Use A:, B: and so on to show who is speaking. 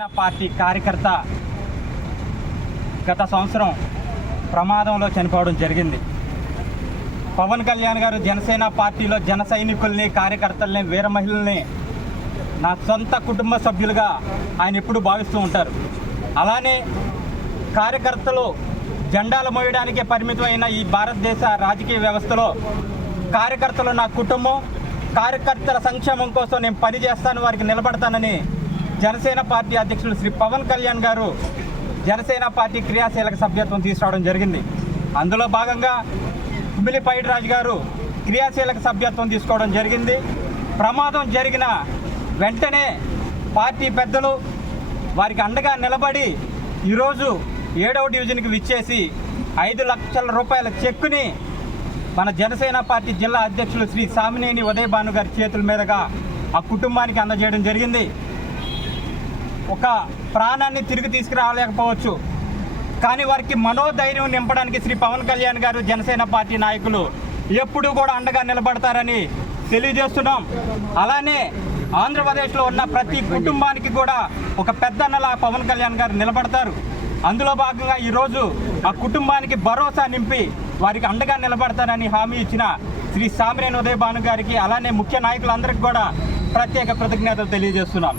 A: Party కార్యకర్త గత సంవత్సరం ప్రమాదంలో చనిపోవడం జరిగింది. పవన్ కళ్యాణ్ గారు జనసేన పార్టీలో జన సైనికుల్ని కార్యకర్తల్ని వీర మహిళల్ని నా సొంత కుటుంబ సభ్యులుగా ఆయన ఎప్పుడు భావిస్తూ ఉంటారు. అలానే కార్యకర్తలు జెండాలు మోయడానికే పరిమితమైన ఈ భారతదేశ రాజకీయ వ్యవస్థలో కార్యకర్తలు నా కుటుంబం కార్యకర్తల సంక్షేమం కోసం నేను పనిచేస్తాను వారికి నిలబడతానని జనసేన పార్టీ అధ్యక్షులు శ్రీ పవన్ కళ్యాణ్ గారు జనసేన పార్టీ క్రియాశీలక సభ్యత్వం తీసుకురావడం జరిగింది. అందులో భాగంగా కుమిలి పైడిరాజు గారు క్రియాశీలక సభ్యత్వం తీసుకోవడం జరిగింది. ప్రమాదం జరిగిన వెంటనే పార్టీ పెద్దలు వారికి అండగా నిలబడి ఈరోజు ఏడవ డివిజన్కి విచ్చేసి ఐదు లక్షల రూపాయల చెక్కుని మన జనసేన పార్టీ జిల్లా అధ్యక్షులు శ్రీ సామినేని ఉదయభాను గారి చేతుల మీదుగా ఆ కుటుంబానికి అందజేయడం జరిగింది. ఒక ప్రాణాన్ని తిరిగి తీసుకురాలేకపోవచ్చు. కానీ వారికి మనోధైర్యం నింపడానికి శ్రీ పవన్ కళ్యాణ్ గారు జనసేన పార్టీ నాయకులు ఎప్పుడూ కూడా అండగా నిలబడతారని తెలియజేస్తున్నాం. అలానే ఆంధ్రప్రదేశ్లో ఉన్న ప్రతి కుటుంబానికి కూడా ఒక పెద్దన్నలా పవన్ కళ్యాణ్ గారు నిలబడతారు. అందులో భాగంగా ఈరోజు ఆ కుటుంబానికి భరోసా నింపి వారికి అండగా నిలబడతారని హామీ ఇచ్చిన శ్రీ సామిరేణ ఉదయ భాను గారికి అలానే ముఖ్య నాయకులందరికీ కూడా ప్రత్యేక కృతజ్ఞతలు తెలియజేస్తున్నాం.